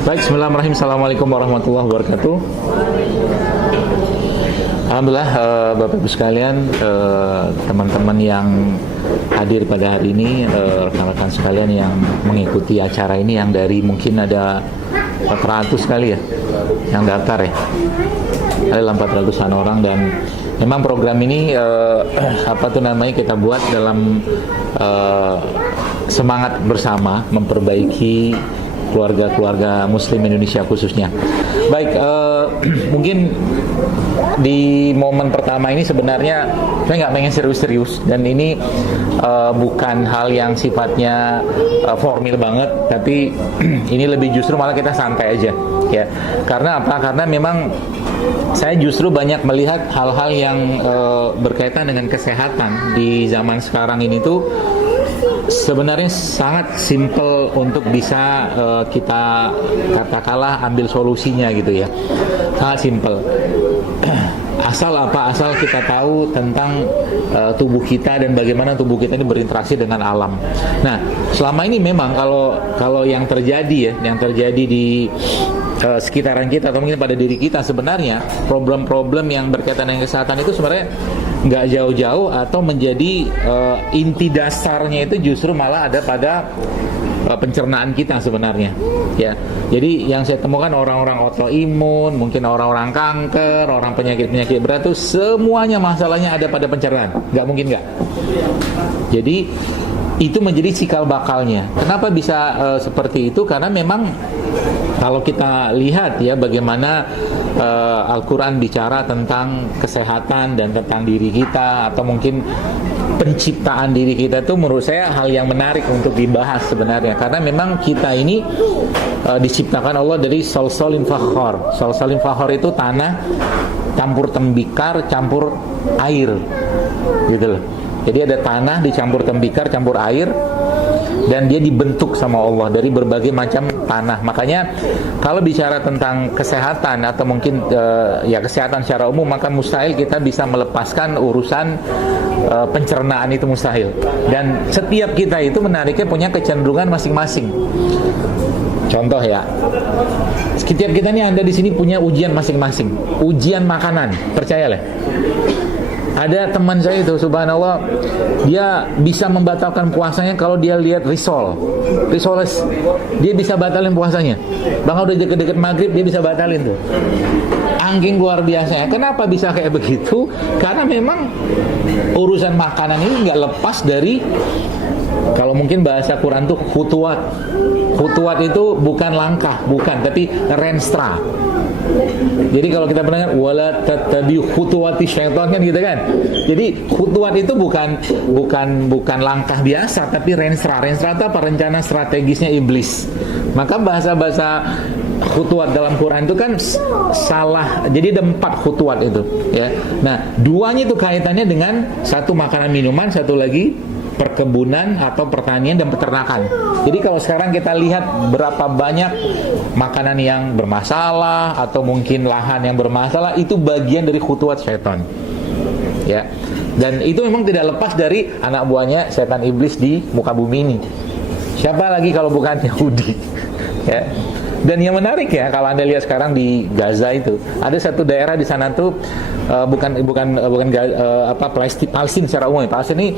Baik, bismillahirrahmanirrahim. Assalamualaikum warahmatullahi wabarakatuh. Alhamdulillah, Bapak Ibu sekalian, teman-teman yang hadir pada hari ini, rekan-rekan sekalian yang mengikuti acara ini, yang dari mungkin ada 400 kali ya yang daftar ya, ada 400-an orang. Dan memang program ini kita buat dalam semangat bersama memperbaiki keluarga-keluarga Muslim Indonesia khususnya. Baik, mungkin di momen pertama ini sebenarnya saya nggak pengen serius-serius, dan ini bukan hal yang sifatnya formal banget, tapi ini lebih justru malah kita santai aja ya. Karena apa? Karena memang saya justru banyak melihat hal-hal yang berkaitan dengan kesehatan di zaman sekarang ini tuh sebenarnya sangat simple untuk bisa kita katakanlah ambil solusinya gitu ya. Sangat simple. Asal apa? Asal kita tahu tentang tubuh kita dan bagaimana tubuh kita ini berinteraksi dengan alam. Nah, selama ini memang kalau yang terjadi di sekitaran kita atau mungkin pada diri kita, sebenarnya problem-problem yang berkaitan dengan kesehatan itu sebenarnya nggak jauh-jauh, atau menjadi inti dasarnya itu justru malah ada pada pencernaan kita sebenarnya ya. Jadi yang saya temukan orang-orang autoimun, mungkin orang-orang kanker, orang penyakit-penyakit berat itu semuanya masalahnya ada pada pencernaan. Nggak mungkin nggak. Jadi itu menjadi cikal bakalnya. Kenapa bisa seperti itu? Karena memang kalau kita lihat ya bagaimana Al-Quran bicara tentang kesehatan dan tentang diri kita, atau mungkin penciptaan diri kita, itu menurut saya hal yang menarik untuk dibahas sebenarnya. Karena memang kita ini diciptakan Allah dari salsalin fakhar. Salsalin fakhar itu tanah campur tembikar campur air gitu loh. Jadi ada tanah dicampur tembikar campur air, dan dia dibentuk sama Allah dari berbagai macam tanah. Makanya kalau bicara tentang kesehatan atau mungkin kesehatan secara umum, maka mustahil kita bisa melepaskan urusan pencernaan, itu mustahil. Dan setiap kita itu menariknya punya kecenderungan masing-masing. Contoh ya, setiap kita nih, Anda di sini punya ujian masing-masing. Ujian makanan, percayalah. Ada teman saya itu, subhanallah, dia bisa membatalkan puasanya kalau dia lihat risoles, dia bisa batalin puasanya. Bahkan udah deket-deket maghrib dia bisa batalin tuh. Angking luar biasa ya. Kenapa bisa kayak begitu? Karena memang urusan makanan ini nggak lepas dari, kalau mungkin bahasa Quran tuh khutuwat. Khutuwat itu bukan langkah, bukan, tapi renstra. Jadi kalau kita pernah wala tattabi'u khutuwati syaitan kan gitu kan. Jadi khutuwat itu bukan langkah biasa, tapi renstra. Renstra itu apa? Rencana strategisnya iblis. Maka bahasa-bahasa khutuwat dalam Quran itu kan salah. Jadi ada 4 khutuwat itu ya. Nah, 2-nya itu kaitannya dengan satu makanan minuman, satu lagi perkebunan atau pertanian dan peternakan. Jadi kalau sekarang kita lihat berapa banyak makanan yang bermasalah atau mungkin lahan yang bermasalah, itu bagian dari khutuwat syaitan ya. Dan itu memang tidak lepas dari anak buahnya setan iblis di muka bumi ini. Siapa lagi kalau bukan Yahudi ya. Dan yang menarik ya, kalau Anda lihat sekarang di Gaza itu, ada satu daerah di sana tuh Palestina secara umum. Palestina ini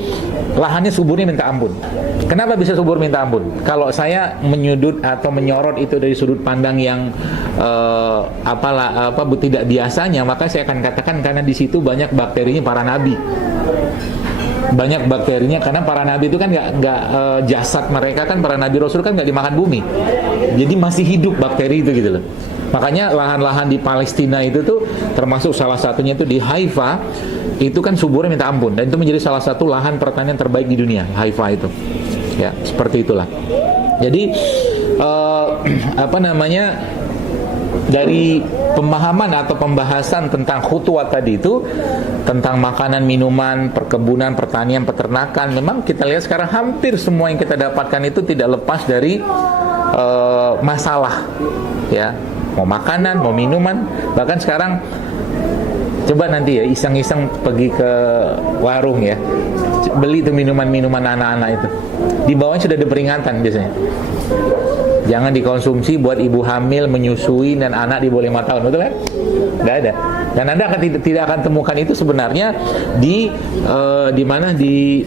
lahannya suburnya minta ampun. Kenapa bisa subur minta ampun? Kalau saya menyudut atau menyorot itu dari sudut pandang yang tidak biasanya, maka saya akan katakan karena di situ banyak bakterinya para nabi. Banyak bakterinya, karena para nabi itu kan nggak jasad mereka kan, para nabi rasul kan nggak dimakan bumi, jadi masih hidup bakteri itu gitu loh. Makanya lahan-lahan di Palestina itu tuh, termasuk salah satunya itu di Haifa, itu kan suburnya minta ampun, dan itu menjadi salah satu lahan pertanian terbaik di dunia, Haifa itu ya. Seperti itulah. Jadi dari pemahaman atau pembahasan tentang khutuwat tadi itu, tentang makanan, minuman, perkebunan, pertanian, peternakan, memang kita lihat sekarang hampir semua yang kita dapatkan itu tidak lepas dari masalah ya. Mau makanan, mau minuman. Bahkan sekarang coba nanti ya iseng-iseng pergi ke warung ya, beli tuh minuman-minuman anak-anak itu, di bawahnya sudah ada peringatan biasanya. Jangan dikonsumsi buat ibu hamil, menyusui, dan anak di bawah 5 tahun, betul kan? Nggak ada. Dan Anda tidak akan temukan itu sebenarnya di mana di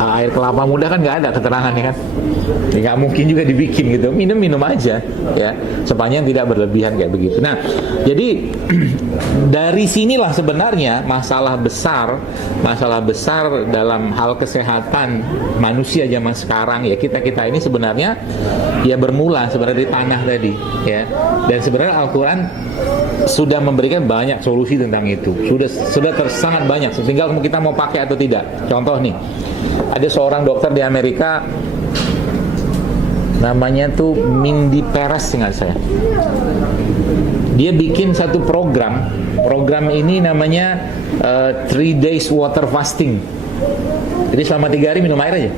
air kelapa muda kan nggak ada keterangannya kan. Nggak mungkin juga dibikin gitu. Minum aja ya, sepanjang tidak berlebihan kayak begitu. Nah, jadi dari sinilah sebenarnya masalah besar dalam hal kesehatan manusia zaman sekarang ya, kita ini sebenarnya ya bermula sebenarnya di tanah tadi ya. Dan sebenarnya Al-Quran sudah memberikan banyak solusi tentang itu. Sudah sangat banyak. Tinggal kita mau pakai atau tidak. Contoh nih, ada seorang dokter di Amerika, namanya tuh Mindy Perez, ingat saya. Dia bikin satu program ini namanya 3 days water fasting. Jadi selama 3 hari minum air aja.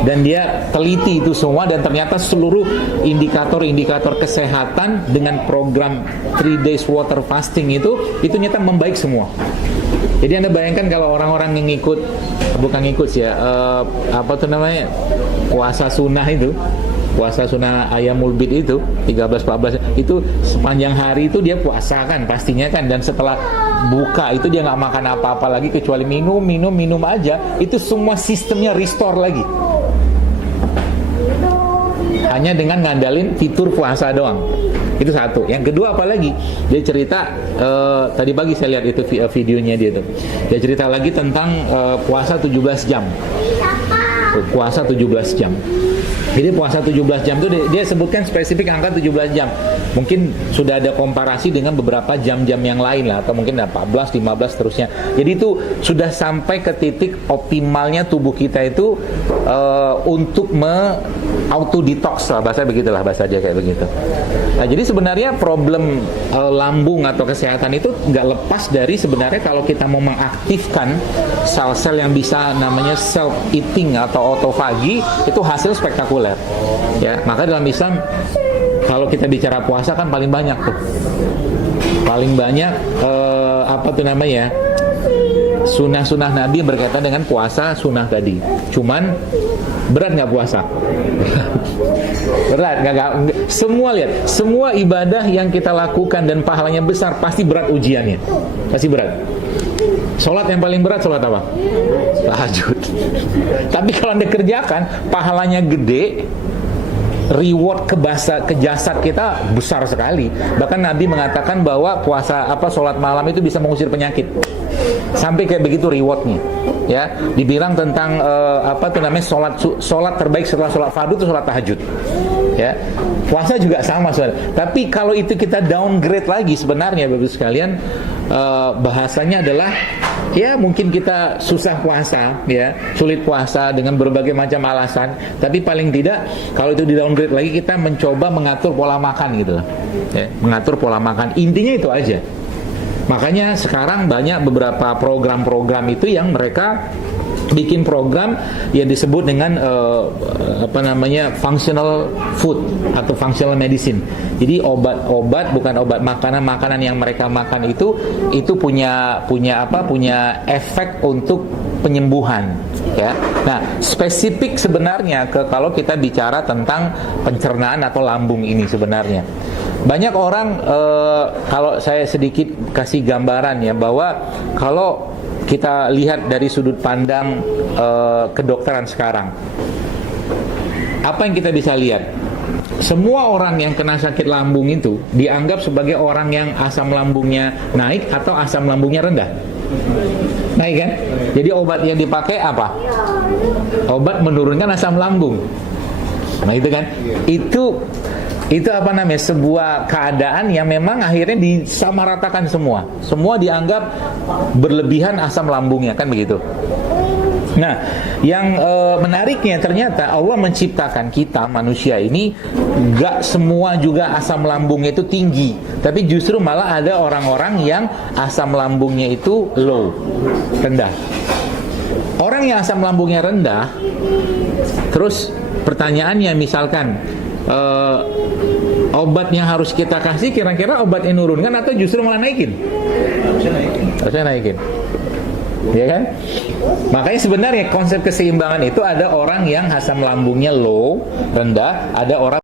Dan dia teliti itu semua, dan ternyata seluruh indikator-indikator kesehatan dengan program 3 days water fasting itu ternyata membaik semua. Jadi Anda bayangkan kalau orang-orang yang puasa sunnah ayamul bid itu 13-14 itu sepanjang hari itu dia puasa kan pastinya kan, dan setelah buka itu dia nggak makan apa-apa lagi kecuali minum aja, itu semua sistemnya restore lagi. Hanya dengan ngandalin fitur puasa doang. Itu satu. Yang kedua apalagi? Dia cerita tadi pagi saya lihat itu videonya dia tuh. Dia cerita lagi tentang puasa 17 jam. Puasa 17 jam. Jadi puasa 17 jam itu dia sebutkan spesifik angka 17 jam. Mungkin sudah ada komparasi dengan beberapa jam-jam yang lain lah, atau mungkin 14, 15 terusnya. Jadi itu sudah sampai ke titik optimalnya tubuh kita itu untuk auto detox lah, bahasa dia kayak begitu. Nah, jadi sebenarnya problem lambung atau kesehatan itu nggak lepas dari sebenarnya kalau kita mau mengaktifkan sel-sel yang bisa namanya self eating atau autofagi, itu hasil spektakuler. Ya, maka dalam Islam kalau kita bicara puasa kan paling banyak tuh. Paling banyak sunnah-sunnah Nabi berkaitan dengan puasa sunnah tadi. Cuman berat nggak puasa? Berat nggak? Semua lihat, semua ibadah yang kita lakukan dan pahalanya besar pasti berat ujiannya, pasti berat. Sholat yang paling berat sholat apa? Tahajud. Tapi kalau Anda kerjakan, pahalanya gede, reward ke jasad kita besar sekali. Bahkan Nabi mengatakan bahwa sholat malam itu bisa mengusir penyakit. Sampai kayak begitu rewardnya. Ya, dibilang tentang sholat terbaik setelah sholat fardu itu sholat tahajud. Ya, puasa juga sama sebenarnya. Tapi kalau itu kita downgrade lagi sebenarnya Bapak sekalian, bahasanya adalah ya mungkin kita susah puasa, ya sulit puasa dengan berbagai macam alasan. Tapi paling tidak kalau itu di downgrade lagi, kita mencoba mengatur pola makan gitu loh. Ya, mengatur pola makan. Intinya itu aja. Makanya sekarang banyak beberapa program-program itu yang mereka bikin program yang disebut dengan functional food atau functional medicine. Jadi obat-obat, bukan obat, makanan yang mereka makan itu punya efek untuk penyembuhan, ya. Nah, spesifik sebenarnya kalau kita bicara tentang pencernaan atau lambung ini sebenarnya. Banyak orang kalau saya sedikit kasih gambaran ya, bahwa kalau kita lihat dari sudut pandang kedokteran sekarang, apa yang kita bisa lihat? Semua orang yang kena sakit lambung itu dianggap sebagai orang yang asam lambungnya naik atau asam lambungnya rendah. Naik kan? Jadi obat yang dipakai apa? Obat menurunkan asam lambung. Nah itu kan? Itu sebuah keadaan yang memang akhirnya disamaratakan semua. Semua dianggap berlebihan asam lambungnya, kan begitu. Nah, yang menariknya ternyata Allah menciptakan kita manusia ini gak semua juga asam lambungnya itu tinggi, tapi justru malah ada orang-orang yang asam lambungnya itu low, rendah. Orang yang asam lambungnya rendah, terus pertanyaannya misalkan obat yang harus kita kasih kira-kira obat yang nurunkan atau justru malah naikin? Harusnya naikin. ya kan? Makanya sebenarnya konsep keseimbangan itu ada orang yang asam lambungnya low, rendah, ada orang